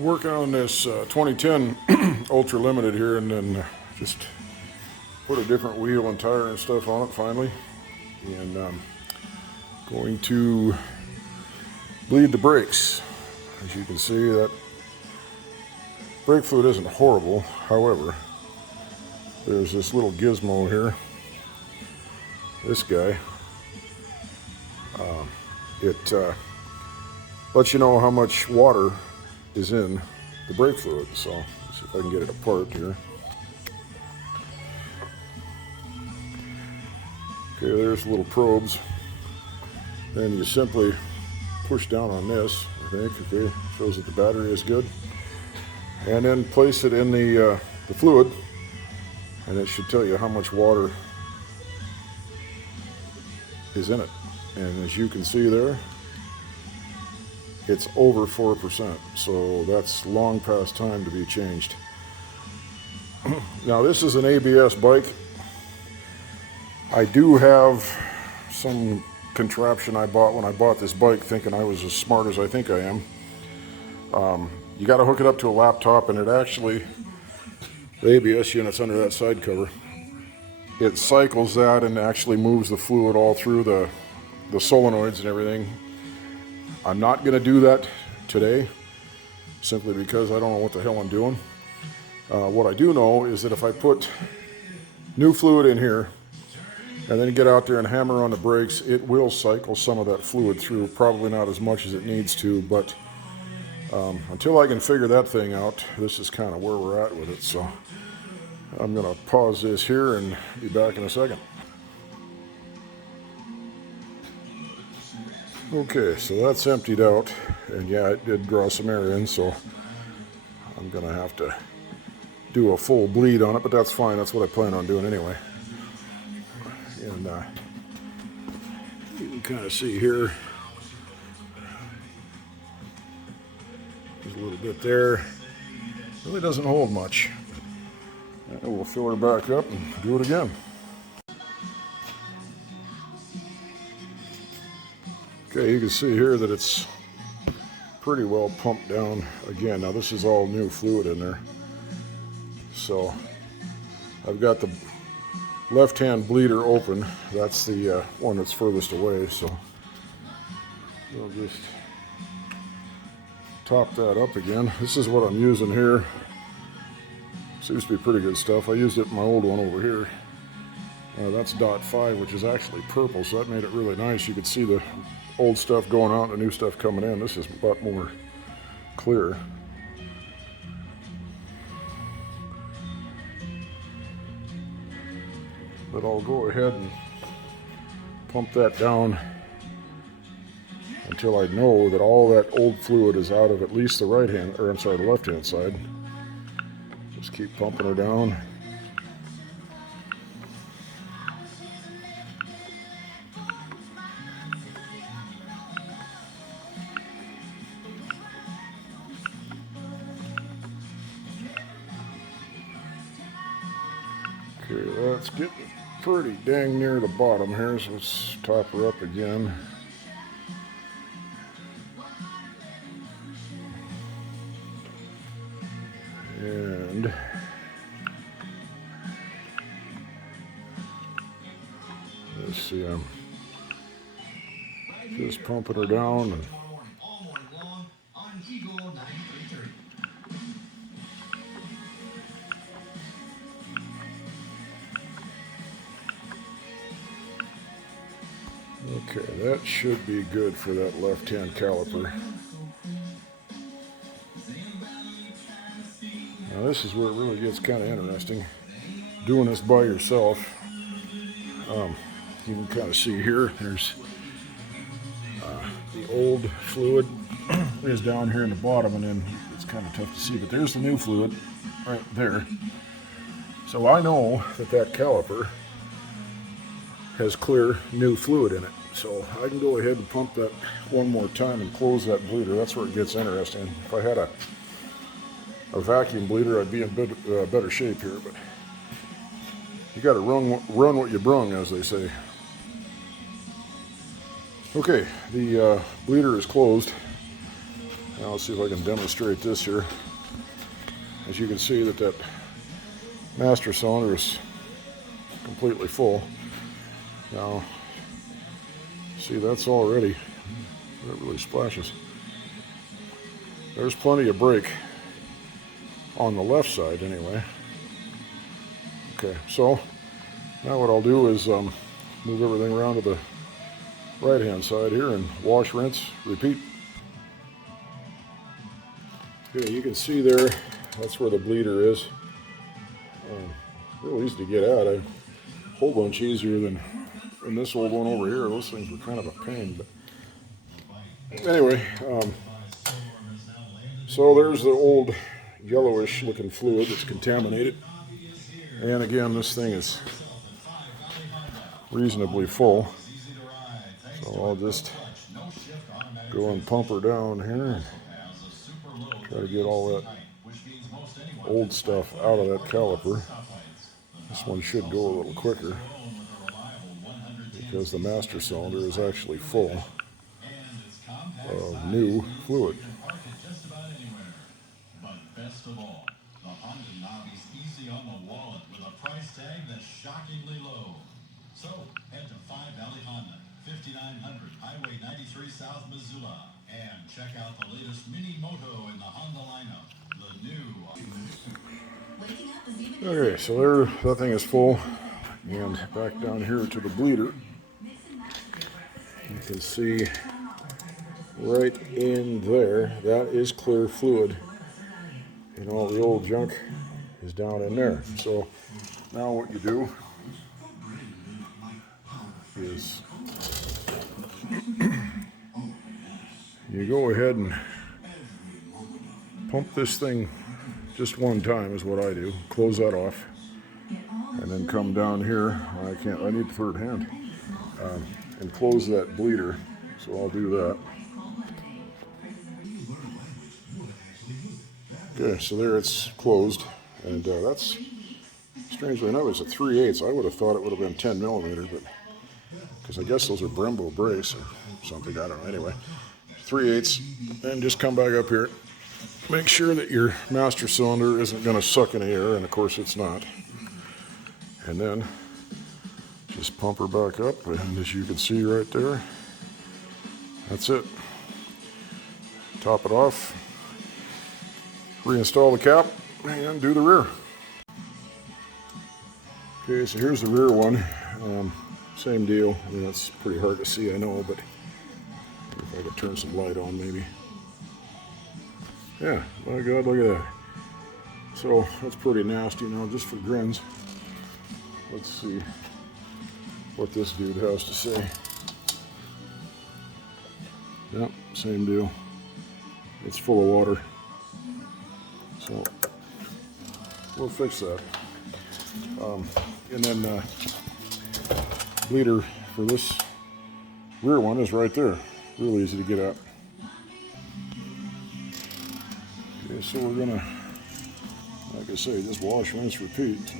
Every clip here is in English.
Working on this 2010 Ultra Limited here, and then just put a different wheel and tire and stuff on it finally, and going to bleed the brakes. As you can see, that brake fluid isn't horrible. However, there's this little gizmo here, this guy. It lets you know how much water is in the brake fluid. So let's see if I can get it apart here. Okay, there's little probes. Then you simply push down on this, I think. Okay, shows that the battery is good. And then place it in the fluid, and it should tell you how much water is in it. And as you can see there, it's over 4%, so that's long past time to be changed. Now, this is an ABS bike. I do have some contraption I bought when I bought this bike, thinking I was as smart as I think I am. You got to hook it up to a laptop, and it actually, the ABS unit's under that side cover. It cycles that and actually moves the fluid all through the solenoids and everything. I'm not going to do that today, simply because I don't know what the hell I'm doing. What I do know is that if I put new fluid in here and then get out there and hammer on the brakes, it will cycle some of that fluid through. Probably not as much as it needs to, but until I can figure that thing out, this is kind of where we're at with it. So I'm going to pause this here and be back in a second. Okay, so that's emptied out, and yeah, it did draw some air in, so I'm going to have to do a full bleed on it, but that's fine. That's what I plan on doing anyway. And you can kind of see here, there's a little bit there. Really doesn't hold much. And we'll fill her back up and do it again. Okay, you can see here that it's pretty well pumped down again. Now, this is all new fluid in there. So I've got the left-hand bleeder open. That's the one that's furthest away. So we'll just top that up again. This is what I'm using here. Seems to be pretty good stuff. I used it in my old one over here. That's d.i.y, which is actually purple, so that made it really nice. You could see the old stuff going out and the new stuff coming in. This is a lot more clear. But I'll go ahead and pump that down until I know that all that old fluid is out of at least the the left-hand side. Just keep pumping her down. Okay, that's getting pretty dang near the bottom here, so let's top her up again. And let's see, I'm just pumping her down. And okay, that should be good for that left-hand caliper. Now, this is where it really gets kind of interesting. Doing this by yourself. You can kind of see here, there's the old fluid is down here in the bottom, and then it's kind of tough to see, but there's the new fluid right there. So I know that that caliper has clear new fluid in it. So I can go ahead and pump that one more time and close that bleeder. That's where it gets interesting. If I had a vacuum bleeder, I'd be in better shape here, but you got to run what you brung, as they say. Okay, the bleeder is closed. Now let's see if I can demonstrate this here. As you can see that master cylinder is completely full. Now, see, that's already, that really splashes. There's plenty of brake on the left side anyway. Okay, so now what I'll do is move everything around to the right hand side here and wash, rinse, repeat. Okay, you can see there, that's where the bleeder is. Real easy to get out. A whole bunch easier than this old one over here. Those things were kind of a pain. But anyway, so there's the old yellowish looking fluid that's contaminated. And again, this thing is reasonably full. So I'll just go and pump her down here and try to get all that old stuff out of that caliper. This one should go a little quicker because the master cylinder is actually full of new fluid. But best of all, the Honda knob is easy on the wallet with a price tag that's shockingly low. So head to 5 Valley Honda, 5900 Highway 93 South Missoula, and check out the latest mini moto in the Honda lineup, the new. Okay, so there, that thing is full, and back down here to the bleeder. You can see right in there, that is clear fluid, and all the old junk is down in there. So now what you do is you go ahead and pump this thing just one time is what I do. Close that off, and then come down here. I need the third hand, and close that bleeder. So I'll do that. Okay, so there it's closed, and that's strangely enough it's a 3/8. I would have thought it would have been 10 millimeter, but because I guess those are Brembo brakes or something. I don't know. Anyway, 3/8, and just come back up here. Make sure that your master cylinder isn't going to suck any air, and of course it's not. And then just pump her back up, and as you can see right there, that's it. Top it off, reinstall the cap, and do the rear. Okay, so here's the rear one. Same deal. I mean, that's pretty hard to see, I know, but if I could turn some light on maybe. Yeah, my God, look at that. So that's pretty nasty. Now, just for grins, let's see what this dude has to say. Yep, same deal. It's full of water. So we'll fix that. And then bleeder for this rear one is right there. Real easy to get at. Okay, so we're gonna, like I say, just wash, rinse, repeat.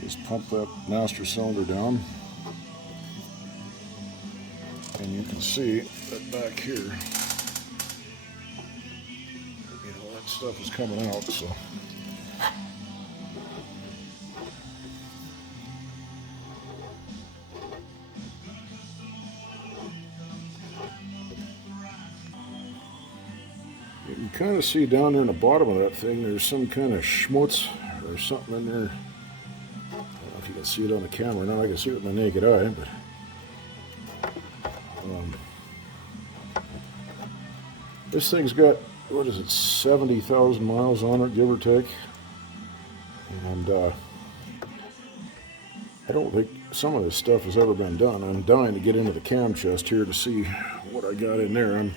Just pump that master cylinder down, and you can see that back here, you know, that stuff is coming out. So you can kind of see down there in the bottom of that thing, there's some kind of schmutz or something in there. I don't know if you can see it on the camera. Now I can see it with my naked eye, but this thing's got, what is it, 70,000 miles on it, give or take. And I don't think some of this stuff has ever been done. I'm dying to get into the cam chest here to see what I got in there. I'm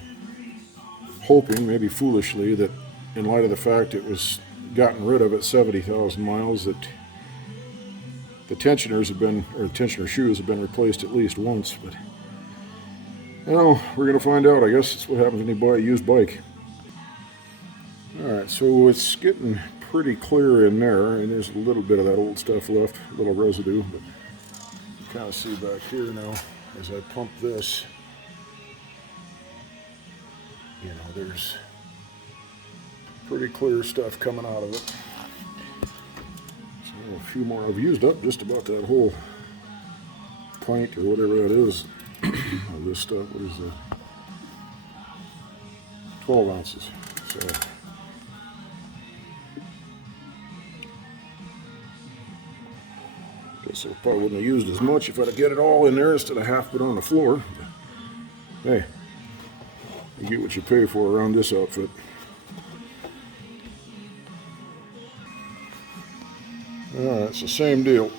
hoping, maybe foolishly, that in light of the fact it was gotten rid of at 70,000 miles, that the tensioners have been, or the tensioner shoes have been replaced at least once. But you know, we're going to find out. I guess that's what happens when you buy a used bike. Alright, so it's getting pretty clear in there, and there's a little bit of that old stuff left, a little residue. But kind of see back here now as I pump this, you know, there's pretty clear stuff coming out of it. So a few more. I've used up just about that whole pint or whatever that is of this stuff. What is that? 12 ounces. So guess I probably wouldn't have used as much if I'd have get it all in there instead of half it on the floor. But, hey, you get what you pay for around this outfit. Alright, it's the same deal.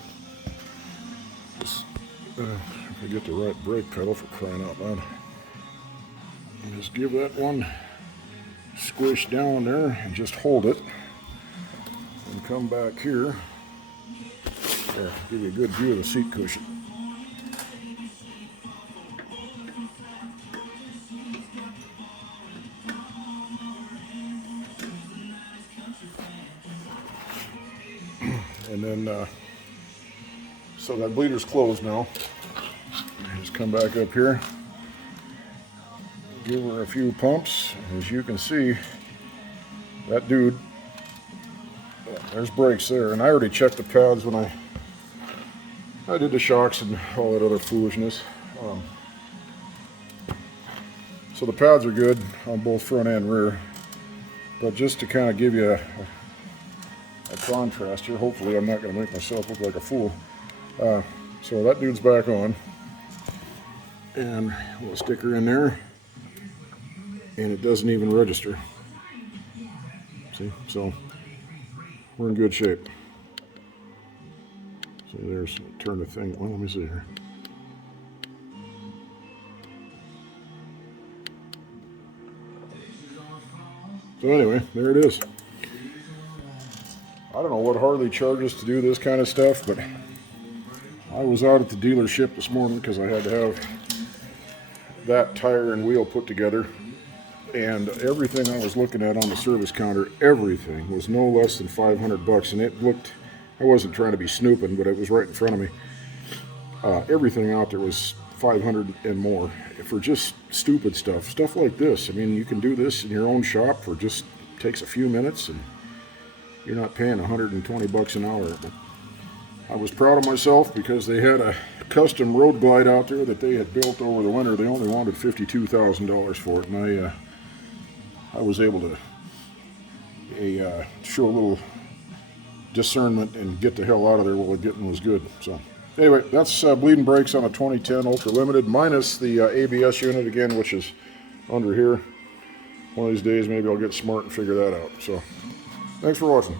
Just, if I get the right brake pedal, for crying out loud. Just give that one squish down there and just hold it. And come back here. There, give you a good view of the seat cushion. And then, so that bleeder's closed now. Just come back up here. Give her a few pumps. As you can see, that dude, there's brakes there. And I already checked the pads when I did the shocks and all that other foolishness. So the pads are good on both front and rear. But just to kind of give you a contrast here, hopefully I'm not going to make myself look like a fool. So that dude's back on. And we'll stick her in there. And it doesn't even register. See? So we're in good shape. So there's, turn the thing, well, let me see here. So anyway, there it is. I don't know what Harley charges to do this kind of stuff, but I was out at the dealership this morning because I had to have that tire and wheel put together. And everything I was looking at on the service counter, everything was no less than $500. And it looked, I wasn't trying to be snooping, but it was right in front of me. Everything out there was $500 and more for just stupid stuff. Stuff like this. I mean, you can do this in your own shop for just, takes a few minutes and you're not paying $120 an hour. But I was proud of myself because they had a custom road glide out there that they had built over the winter. They only wanted $52,000 for it, and I was able to show a little discernment and get the hell out of there while the getting was good. So anyway, that's bleeding brakes on a 2010 Ultra Limited minus the ABS unit again, which is under here. One of these days maybe I'll get smart and figure that out. So thanks for watching.